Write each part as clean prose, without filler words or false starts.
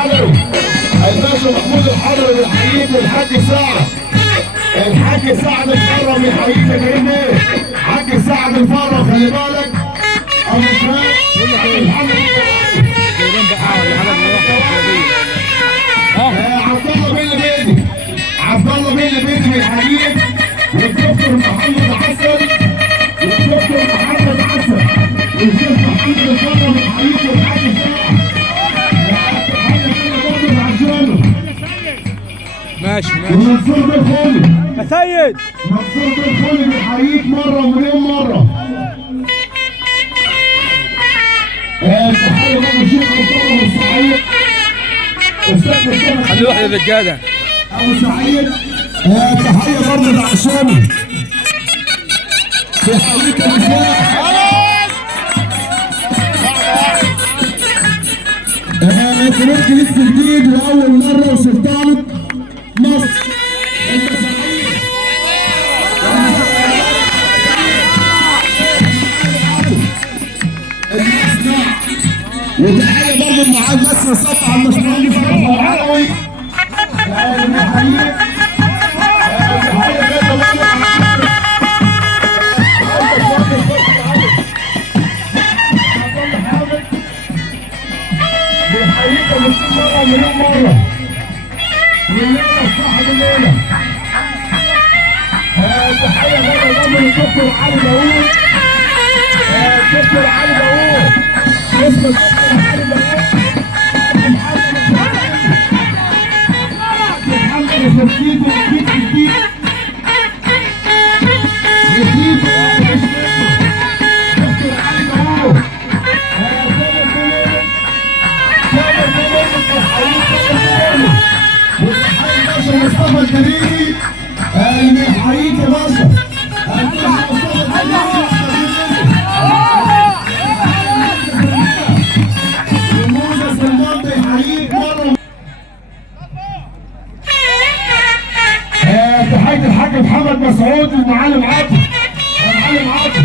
الحضري الباشا محمود الحضري بيحييك، والحاج سعد الحاج سعد الفرة بيحييك يا كريم بيه. حاج سعد الفرة خلي بالك ابو شهاب الحضري عبد الله بن بيدي، عبد الله بن بيدي بيحييك، والدكتور محمد عسل، والدكتور محمد عسل، والشيخ محمد الفرة بيحييك، والحاج سعد ماشي ومنصور بالخولي يا سيد. منصور بالخولي بيحييك مرة ومليون مرة. تحية برضه الشيخ مصطفى أبو سعيد، أستاذ مصطفى خلي واحد الرجالة أبو سعيد. تحية برضه العشامي بيحييك أبو سعيد. كبير كنيسة جديد لأول مرة وسلطانة مصر. أنت سعيد. وتحية برضه المعاد مصر سطح على الباشمهندس فتحي العلوي. بنحييك. تحية برضه بيحييك بكل مرة مليون مرة. والليلة صاحب الليلة. تحية مرة برضه للدكتور علي داوود. الدكتور علي داوود. اسم الدكتور علي داوود. محمد الفرسيد وجديد جديد. جديد دكتور علي داوود. مصطفى الكريمي اللي بيحييك يا باشا. وموسى سلمان بيحييك مرة. تحية الحاج محمد مسعود والمعلم عاطف. المعلم عاطف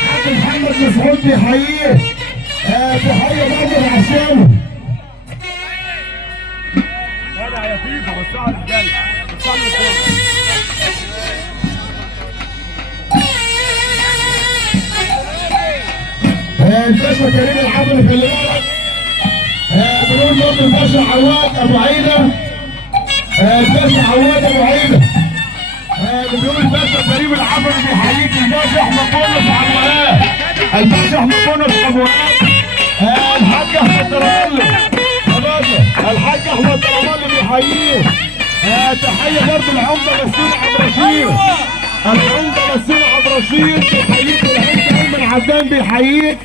الحاج محمد مسعود بيحييك. تحية برضه لعشانه. يا فيفا والساعة الجاية الباشا كريم الحضري خلي بالك. بنقول برضه الباشا عواد ابو عيده. الباشا عواد ابو عيده. بنقول الباشا كريم الحضري بيحييك. الباشا احمد بونس على الولاء. الباشا احمد بونس ابو عيده. الحاج احمد ترملي يا باشا. الحاج احمد ترملي بيحييك. تحيه برضه العمده مسؤول عبد الرشيد. العمده مسؤول عبد الرشيد بيحييك. والعمده ايمن عدنان بيحييك.